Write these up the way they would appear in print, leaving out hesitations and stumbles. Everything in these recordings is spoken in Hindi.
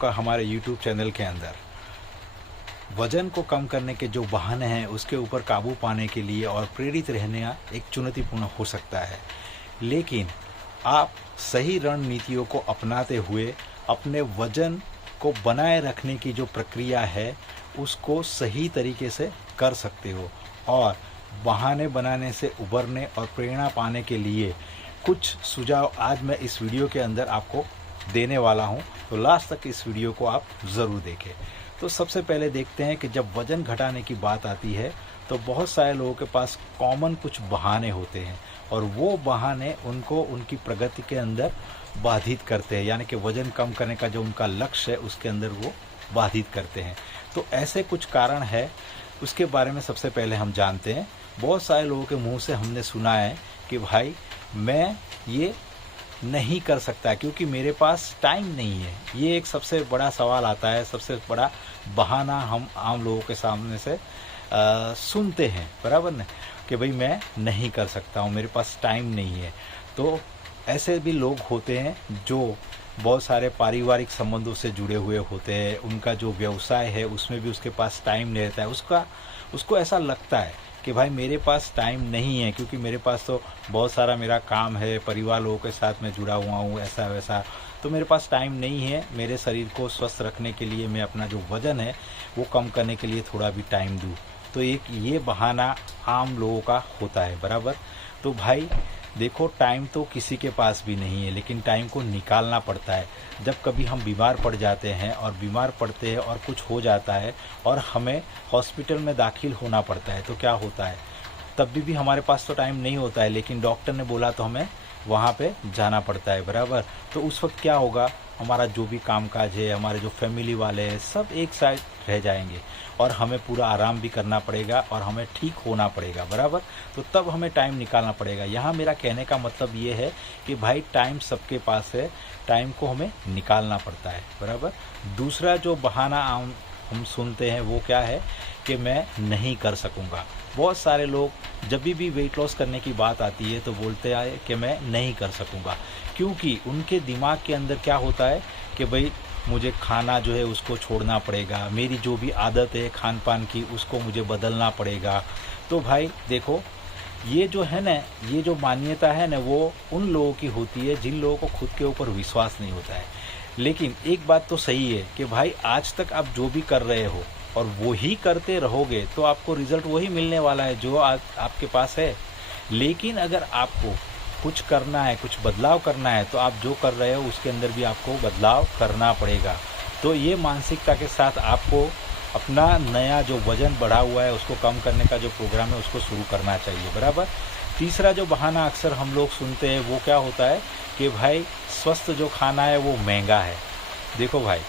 का हमारे YouTube चैनल के अंदर वज़न को कम करने के जो बहाने हैं उसके ऊपर काबू पाने के लिए और प्रेरित रहने एक चुनौतीपूर्ण हो सकता है। लेकिन आप सही रणनीतियों को अपनाते हुए अपने वज़न को बनाए रखने की जो प्रक्रिया है उसको सही तरीके से कर सकते हो। और बहाने बनाने से उबरने और प्रेरणा पाने के लिए कुछ सुझाव आज मैं इस वीडियो के अंदर आपको देने वाला हूं, तो लास्ट तक इस वीडियो को आप ज़रूर देखें। तो सबसे पहले देखते हैं कि जब वज़न घटाने की बात आती है तो बहुत सारे लोगों के पास कॉमन कुछ बहाने होते हैं और वो बहाने उनको उनकी प्रगति के अंदर बाधित करते हैं, यानी कि वज़न कम करने का जो उनका लक्ष्य है उसके अंदर वो बाधित करते हैं। तो ऐसे कुछ कारण है, उसके बारे में सबसे पहले हम जानते हैं। बहुत सारे लोगों के मुंह से हमने सुना है कि भाई मैं ये नहीं कर सकता क्योंकि मेरे पास टाइम नहीं है। ये एक सबसे बड़ा सवाल आता है, सबसे बड़ा बहाना हम आम लोगों के सामने से सुनते हैं, बराबर न, कि भाई मैं नहीं कर सकता हूँ, मेरे पास टाइम नहीं है। तो ऐसे भी लोग होते हैं जो बहुत सारे पारिवारिक संबंधों से जुड़े हुए होते हैं, उनका जो व्यवसाय है उसमें भी उसके पास टाइम नहीं रहता है। उसको ऐसा लगता है कि भाई मेरे पास टाइम नहीं है क्योंकि मेरे पास तो बहुत सारा मेरा काम है, परिवार लोगों के साथ मैं जुड़ा हुआ हूँ, ऐसा वैसा, तो मेरे पास टाइम नहीं है मेरे शरीर को स्वस्थ रखने के लिए, मैं अपना जो वज़न है वो कम करने के लिए थोड़ा भी टाइम दूँ। तो एक ये बहाना आम लोगों का होता है, बराबर। तो भाई देखो, टाइम तो किसी के पास भी नहीं है, लेकिन टाइम को निकालना पड़ता है। जब कभी हम बीमार पड़ जाते हैं और बीमार पड़ते हैं और कुछ हो जाता है और हमें हॉस्पिटल में दाखिल होना पड़ता है तो क्या होता है, तब भी हमारे पास तो टाइम नहीं होता है, लेकिन डॉक्टर ने बोला तो हमें वहाँ पे जाना पड़ता है, बराबर। तो उस वक्त क्या होगा, हमारा जो भी कामकाज है, हमारे जो फैमिली वाले हैं, सब एक साइड रह जाएंगे और हमें पूरा आराम भी करना पड़ेगा और हमें ठीक होना पड़ेगा, बराबर। तो तब हमें टाइम निकालना पड़ेगा। यहाँ मेरा कहने का मतलब ये है कि भाई टाइम सबके पास है, टाइम को हमें निकालना पड़ता है, बराबर। दूसरा जो बहाना हम सुनते हैं वो क्या है कि मैं नहीं कर सकूँगा। बहुत सारे लोग जब भी वेट लॉस करने की बात आती है तो बोलते हैं कि मैं नहीं कर सकूँगा, क्योंकि उनके दिमाग के अंदर क्या होता है कि भाई मुझे खाना जो है उसको छोड़ना पड़ेगा, मेरी जो भी आदत है खान पान की उसको मुझे बदलना पड़ेगा। तो भाई देखो, ये जो है ना, ये जो मान्यता है ना, वो उन लोगों की होती है जिन लोगों को खुद के ऊपर विश्वास नहीं होता है। लेकिन एक बात तो सही है कि भाई आज तक आप जो भी कर रहे हो और वो ही करते रहोगे तो आपको रिजल्ट वही मिलने वाला है जो आज आपके पास है। लेकिन अगर आपको कुछ करना है, कुछ बदलाव करना है, तो आप जो कर रहे हो उसके अंदर भी आपको बदलाव करना पड़ेगा। तो ये मानसिकता के साथ आपको अपना नया जो वज़न बढ़ा हुआ है उसको कम करने का जो प्रोग्राम है उसको शुरू करना चाहिए, बराबर। तीसरा जो बहाना अक्सर हम लोग सुनते हैं वो क्या होता है कि भाई स्वस्थ जो खाना है वो महंगा है। देखो भाई,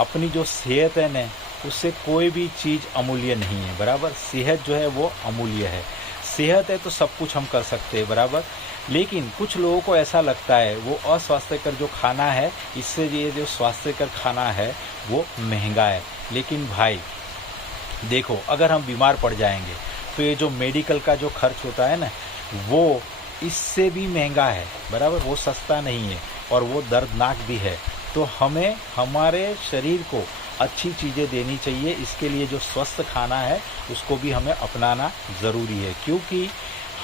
अपनी जो सेहत है ना, उससे कोई भी चीज़ अमूल्य नहीं है, बराबर। सेहत जो है वो अमूल्य है। सेहत है तो सब कुछ हम कर सकते हैं, बराबर। लेकिन कुछ लोगों को ऐसा लगता है वो अस्वास्थ्यकर जो खाना है, इससे ये जो स्वास्थ्यकर खाना है वो महंगा है। लेकिन भाई देखो, अगर हम बीमार पड़ जाएंगे तो ये जो मेडिकल का जो खर्च होता है ना, वो इससे भी महंगा है, बराबर। वो सस्ता नहीं है और वो दर्दनाक भी है। तो हमें हमारे शरीर को अच्छी चीज़ें देनी चाहिए। इसके लिए जो स्वस्थ खाना है उसको भी हमें अपनाना ज़रूरी है, क्योंकि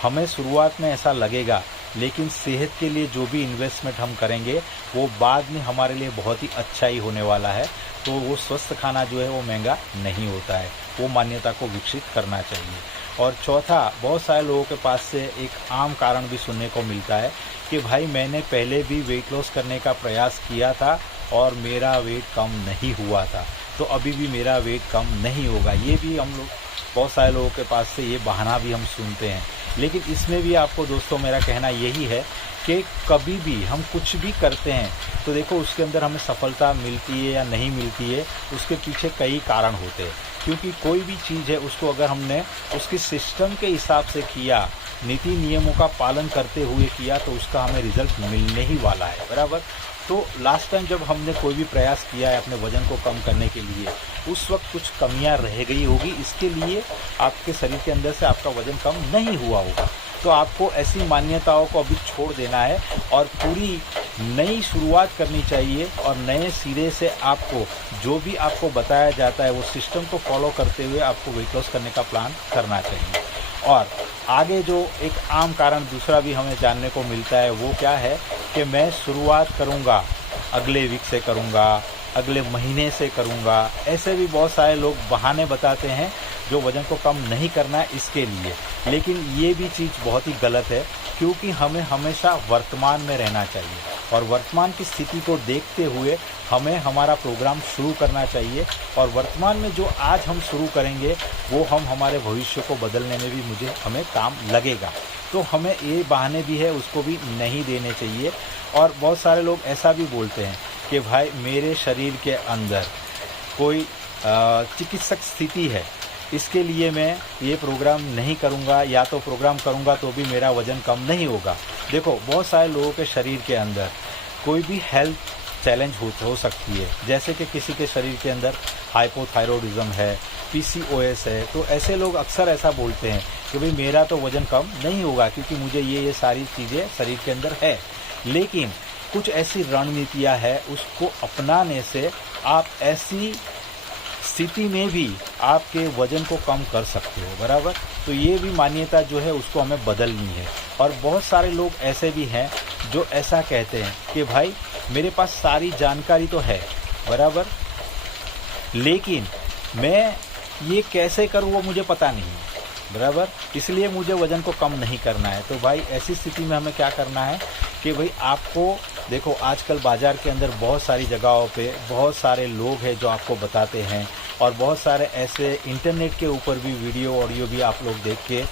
हमें शुरुआत में ऐसा लगेगा, लेकिन सेहत के लिए जो भी इन्वेस्टमेंट हम करेंगे वो बाद में हमारे लिए बहुत ही अच्छा ही होने वाला है। तो वो स्वस्थ खाना जो है वो महंगा नहीं होता है, वो मान्यता को विकसित करना चाहिए। और चौथा, बहुत सारे लोगों के पास से एक आम कारण भी सुनने को मिलता है कि भाई मैंने पहले भी वेट लॉस करने का प्रयास किया था और मेरा वेट कम नहीं हुआ था, तो अभी भी मेरा वेट कम नहीं होगा। ये भी हम लोग, बहुत सारे लोगों के पास से ये बहाना भी हम सुनते हैं। लेकिन इसमें भी आपको दोस्तों मेरा कहना यही है कि कभी भी हम कुछ भी करते हैं तो देखो उसके अंदर हमें सफलता मिलती है या नहीं मिलती है, उसके पीछे कई कारण होते हैं। क्योंकि कोई भी चीज़ है उसको अगर हमने उसके सिस्टम के हिसाब से किया, नीति नियमों का पालन करते हुए किया, तो उसका हमें रिजल्ट मिलने ही वाला है, बराबर। तो लास्ट टाइम जब हमने कोई भी प्रयास किया है अपने वज़न को कम करने के लिए, उस वक्त कुछ कमियां रह गई होगी, इसके लिए आपके शरीर के अंदर से आपका वज़न कम नहीं हुआ होगा। तो आपको ऐसी मान्यताओं को अभी छोड़ देना है और पूरी नई शुरुआत करनी चाहिए और नए सिरे से आपको जो भी आपको बताया जाता है वो सिस्टम को फॉलो करते हुए आपको वेट लॉस करने का प्लान करना चाहिए। और आगे जो एक आम कारण दूसरा भी हमें जानने को मिलता है वो क्या है कि मैं शुरुआत करूँगा अगले वीक से करूँगा, अगले महीने से करूँगा। ऐसे भी बहुत सारे लोग बहाने बताते हैं जो वज़न को कम नहीं करना है इसके लिए। लेकिन ये भी चीज़ बहुत ही गलत है, क्योंकि हमें हमेशा वर्तमान में रहना चाहिए और वर्तमान की स्थिति को देखते हुए हमें हमारा प्रोग्राम शुरू करना चाहिए। और वर्तमान में जो आज हम शुरू करेंगे वो हम हमारे भविष्य को बदलने में भी हमें काम लगेगा। तो हमें ये बहाने भी है उसको भी नहीं देने चाहिए। और बहुत सारे लोग ऐसा भी बोलते हैं कि भाई मेरे शरीर के अंदर कोई चिकित्सक स्थिति है, इसके लिए मैं ये प्रोग्राम नहीं करूँगा, या तो प्रोग्राम करूँगा तो भी मेरा वज़न कम नहीं होगा। देखो बहुत सारे लोगों के शरीर के अंदर कोई भी हेल्थ चैलेंज हो सकती है, जैसे कि किसी के शरीर के अंदर हाइपोथायरॉयडिज्म है, PCOS है। तो ऐसे लोग अक्सर ऐसा बोलते हैं कि भाई मेरा तो वज़न कम नहीं होगा क्योंकि मुझे ये सारी चीज़ें शरीर के अंदर है। लेकिन कुछ ऐसी रणनीतियाँ हैं उसको अपनाने से आप ऐसी स्थिति में भी आपके वज़न को कम कर सकते हो, बराबर। तो ये भी मान्यता जो है उसको हमें बदलनी है। और बहुत सारे लोग ऐसे भी हैं जो ऐसा कहते हैं कि भाई मेरे पास सारी जानकारी तो है, बराबर, लेकिन मैं ये कैसे करूँ वो मुझे पता नहीं है, बराबर, इसलिए मुझे वज़न को कम नहीं करना है। तो भाई ऐसी स्थिति में हमें क्या करना है कि भाई आपको देखो आजकल बाज़ार के अंदर बहुत सारी जगहों पे बहुत सारे लोग हैं जो आपको बताते हैं, और बहुत सारे ऐसे इंटरनेट के ऊपर भी वीडियो ऑडियो भी आप लोग देख के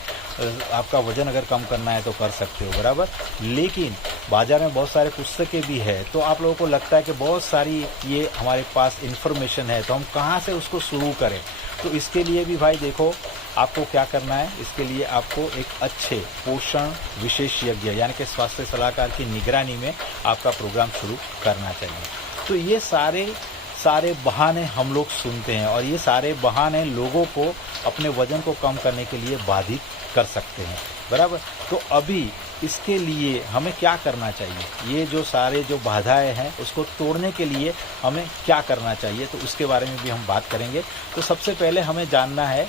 आपका वज़न अगर कम करना है तो कर सकते हो, बराबर। लेकिन बाज़ार में बहुत सारे पुस्तकें भी है, तो आप लोगों को लगता है कि बहुत सारी ये हमारे पास इन्फॉर्मेशन है तो हम कहाँ से उसको शुरू करें। तो इसके लिए भी भाई देखो आपको क्या करना है, इसके लिए आपको एक अच्छे पोषण विशेषज्ञ यानी कि स्वास्थ्य सलाहकार की निगरानी में आपका प्रोग्राम शुरू करना चाहिए। तो ये सारे बहाने हम लोग सुनते हैं और ये सारे बहाने लोगों को अपने वज़न को कम करने के लिए बाधित कर सकते हैं, बराबर। तो अभी इसके लिए हमें क्या करना चाहिए, ये जो सारे जो बाधाएं हैं उसको तोड़ने के लिए हमें क्या करना चाहिए, तो उसके बारे में भी हम बात करेंगे। तो सबसे पहले हमें जानना है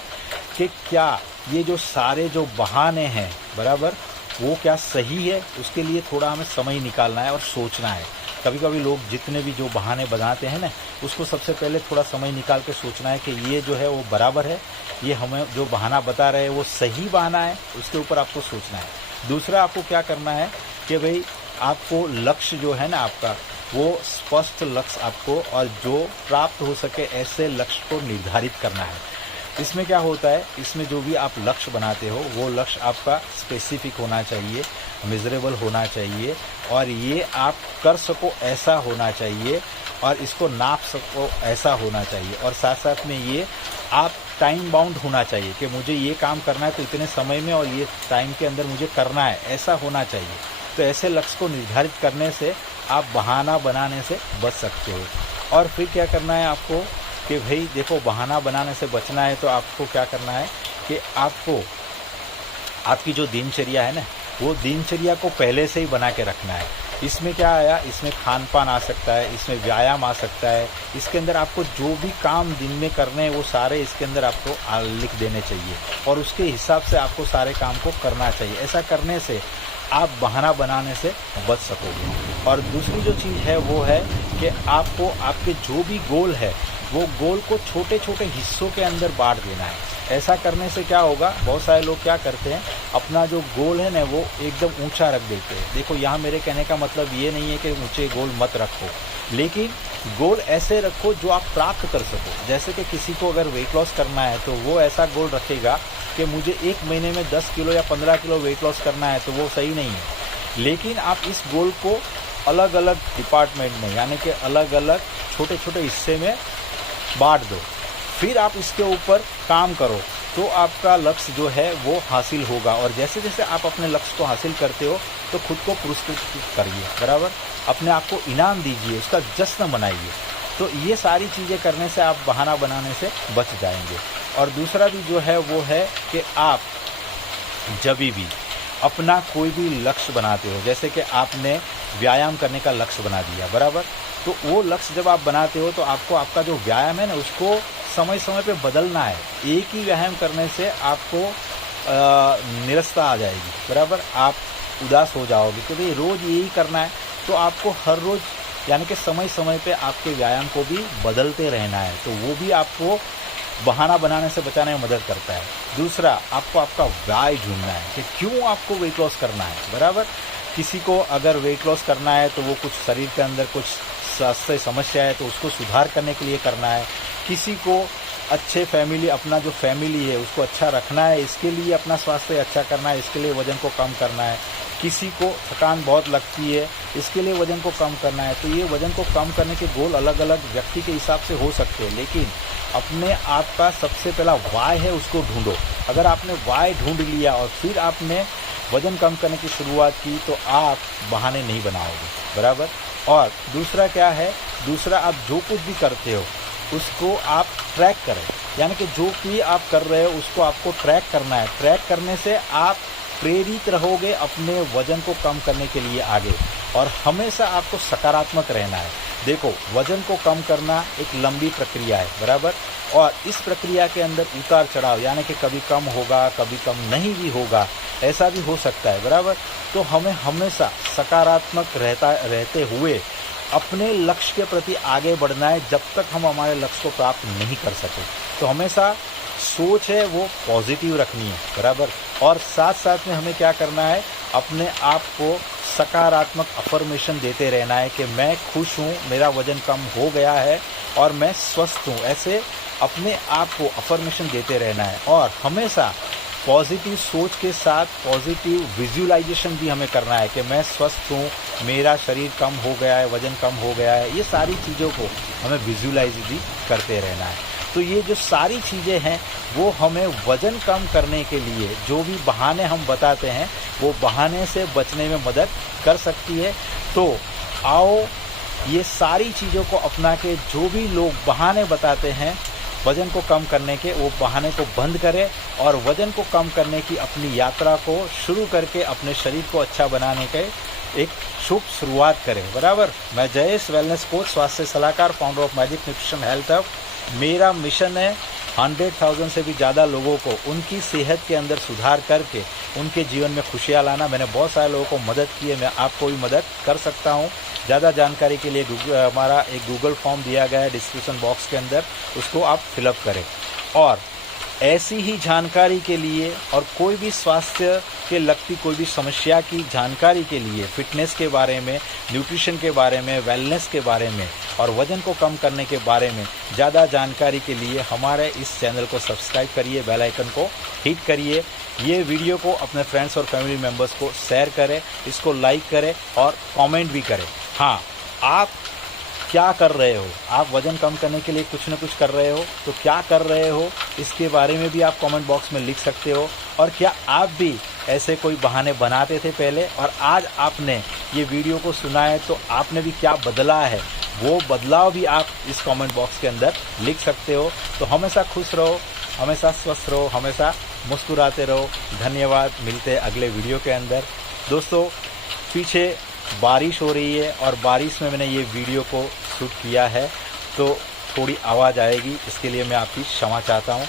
कि क्या ये जो सारे जो बहाने हैं, बराबर, वो क्या सही है। उसके लिए थोड़ा हमें समय निकालना है और सोचना है। कभी कभी लोग जितने भी जो बहाने बनाते हैं ना, उसको सबसे पहले थोड़ा समय निकाल के सोचना है कि ये जो है वो बराबर है, ये हमें जो बहाना बता रहे हैं वो सही बहाना है, उसके ऊपर आपको सोचना है। दूसरा आपको क्या करना है कि भाई आपको लक्ष्य जो है ना आपका, वो स्पष्ट लक्ष्य आपको और जो प्राप्त हो सके ऐसे लक्ष्य को निर्धारित करना है। इसमें क्या होता है, इसमें जो भी आप लक्ष्य बनाते हो वो लक्ष्य आपका स्पेसिफिक होना चाहिए, मेजरेबल होना चाहिए, और ये आप कर सको ऐसा होना चाहिए, और इसको नाप सको ऐसा होना चाहिए, और साथ साथ में ये आप टाइम बाउंड होना चाहिए कि मुझे ये काम करना है तो इतने समय में और ये टाइम के अंदर मुझे करना है, ऐसा होना चाहिए। तो ऐसे लक्ष्य को निर्धारित करने से आप बहाना बनाने से बच सकते हो। और फिर क्या करना है आपको कि भाई देखो बहाना बनाने से बचना है तो आपको क्या करना है कि आपको आपकी जो दिनचर्या है ना, वो दिनचर्या को पहले से ही बना के रखना है। इसमें क्या आया, इसमें खान पान आ सकता है, इसमें व्यायाम आ सकता है, इसके अंदर आपको जो भी काम दिन में करने हैं वो सारे इसके अंदर आपको लिख देने चाहिए और उसके हिसाब से आपको सारे काम को करना चाहिए। ऐसा करने से आप बहाना बनाने से बच सकोगे। और दूसरी जो चीज़ है वो है कि आपको आपके जो भी गोल है वो गोल को छोटे छोटे हिस्सों के अंदर बांट देना है। ऐसा करने से क्या होगा, बहुत सारे लोग क्या करते हैं, अपना जो गोल है ना वो एकदम ऊंचा रख देते हैं। देखो यहाँ मेरे कहने का मतलब ये नहीं है कि ऊंचे गोल मत रखो, लेकिन गोल ऐसे रखो जो आप प्राप्त कर सको। जैसे कि किसी को अगर वेट लॉस करना है तो वो ऐसा गोल रखेगा कि मुझे 1 महीने में 10 किलो या 15 किलो वेट लॉस करना है, तो वो सही नहीं है। लेकिन आप इस गोल को अलग अलग डिपार्टमेंट में यानी कि अलग अलग छोटे छोटे हिस्से में बांट दो, फिर आप इसके ऊपर काम करो तो आपका लक्ष्य जो है वो हासिल होगा। और जैसे जैसे आप अपने लक्ष्य को हासिल करते हो तो खुद को पुरस्कृत करिए, बराबर, अपने आप को इनाम दीजिए, उसका जश्न मनाइए। तो ये सारी चीज़ें करने से आप बहाना बनाने से बच जाएंगे। और दूसरा भी जो है वो है कि आप जब भी अपना कोई भी लक्ष्य बनाते हो, जैसे कि आपने व्यायाम करने का लक्ष्य बना दिया, बराबर, तो वो लक्ष्य जब आप बनाते हो तो आपको आपका जो व्यायाम है ना उसको समय समय पे बदलना है। एक ही व्यायाम करने से आपको निरस्ता आ जाएगी, बराबर, आप उदास हो जाओगे, क्योंकि रोज़ यही करना है। तो आपको हर रोज़ यानी कि समय समय पे आपके व्यायाम को भी बदलते रहना है, तो वो भी आपको बहाना बनाने से बचाने में मदद करता है। दूसरा, आपको आपका व्याय ढूंढना है कि क्यों आपको वेट लॉस करना है, बराबर। किसी को अगर वेट लॉस करना है तो वो कुछ शरीर के अंदर कुछ स्वास्थ्य समस्या है तो उसको सुधार करने के लिए करना है। किसी को अच्छे फैमिली, अपना जो फैमिली है उसको अच्छा रखना है, इसके लिए अपना स्वास्थ्य अच्छा करना है, इसके लिए वजन को कम करना है। किसी को थकान बहुत लगती है, इसके लिए वजन को कम करना है। तो ये वजन को कम करने के गोल अलग अलग व्यक्ति के हिसाब से हो सकते हैं, लेकिन अपने आप का सबसे पहला वाय है उसको ढूंढो। अगर आपने वाय ढूंढ लिया और फिर आपने वजन कम करने की शुरुआत की तो आप बहाने नहीं बनाओगे, बराबर। और दूसरा क्या है, दूसरा आप जो कुछ भी करते हो उसको आप ट्रैक करें, यानी कि जो भी आप कर रहे हो उसको आपको ट्रैक करना है। ट्रैक करने से आप प्रेरित रहोगे अपने वजन को कम करने के लिए आगे, और हमेशा आपको सकारात्मक रहना है। देखो, वजन को कम करना एक लंबी प्रक्रिया है, बराबर, और इस प्रक्रिया के अंदर उतार चढ़ाव, यानी कि कभी कम होगा कभी कम नहीं भी होगा, ऐसा भी हो सकता है, बराबर। तो हमें हमेशा सकारात्मक रहते हुए अपने लक्ष्य के प्रति आगे बढ़ना है जब तक हम हमारे लक्ष्य को प्राप्त नहीं कर सके। तो हमेशा सोच है वो पॉजिटिव रखनी है, बराबर। और साथ साथ में हमें क्या करना है, अपने आप को सकारात्मक अफर्मेशन देते रहना है कि मैं खुश हूँ, मेरा वजन कम हो गया है और मैं स्वस्थ हूँ। ऐसे अपने आप को अफर्मेशन देते रहना है, और हमेशा पॉजिटिव सोच के साथ पॉजिटिव विजुअलाइजेशन भी हमें करना है कि मैं स्वस्थ हूँ, मेरा शरीर कम हो गया है, वजन कम हो गया है। ये सारी चीज़ों को हमें विजुअलाइज भी करते रहना है। तो ये जो सारी चीज़ें हैं वो हमें वज़न कम करने के लिए जो भी बहाने हम बताते हैं वो बहाने से बचने में मदद कर सकती है। तो आओ ये सारी चीज़ों को अपना के जो भी लोग बहाने बताते हैं वज़न को कम करने के, वो बहाने को बंद करें और वज़न को कम करने की अपनी यात्रा को शुरू करके अपने शरीर को अच्छा बनाने के एक शुभ शुरुआत करें, बराबर। मैं जयेश, वेलनेस कोच, स्वास्थ्य सलाहकार, founder of magic nutrition health hub. मेरा मिशन है 100,000 से भी ज़्यादा लोगों को उनकी सेहत के अंदर सुधार करके उनके जीवन में खुशियाँ लाना। मैंने बहुत सारे लोगों को मदद की है, मैं आपको भी मदद कर सकता हूँ। ज़्यादा जानकारी के लिए हमारा एक गूगल फॉर्म दिया गया है डिस्क्रिप्शन बॉक्स के अंदर, उसको आप फिलअप करें। और ऐसी ही जानकारी के लिए और कोई भी स्वास्थ्य के लगती कोई भी समस्या की जानकारी के लिए, फिटनेस के बारे में, न्यूट्रिशन के बारे में, वेलनेस के बारे में और वज़न को कम करने के बारे में ज़्यादा जानकारी के लिए हमारे इस चैनल को सब्सक्राइब करिए, बेल आइकन को हिट करिए। ये वीडियो को अपने फ्रेंड्स और फैमिली मेम्बर्स को शेयर करें, इसको लाइक करें और कमेंट भी करें। हाँ, आप क्या कर रहे हो, आप वज़न कम करने के लिए कुछ न कुछ कर रहे हो, तो क्या कर रहे हो इसके बारे में भी आप कमेंट बॉक्स में लिख सकते हो। और क्या आप भी ऐसे कोई बहाने बनाते थे पहले और आज आपने ये वीडियो को सुना है तो आपने भी क्या बदला है, वो बदलाव भी आप इस कमेंट बॉक्स के अंदर लिख सकते हो। तो हमेशा खुश रहो, हमेशा स्वस्थ रहो, हमेशा मुस्कुराते रहो। धन्यवाद, मिलते हैं अगले वीडियो के अंदर। दोस्तों, पीछे बारिश हो रही है और बारिश में मैंने ये वीडियो को शूट किया है तो थोड़ी आवाज़ आएगी, इसके लिए मैं आपकी क्षमा चाहता हूँ।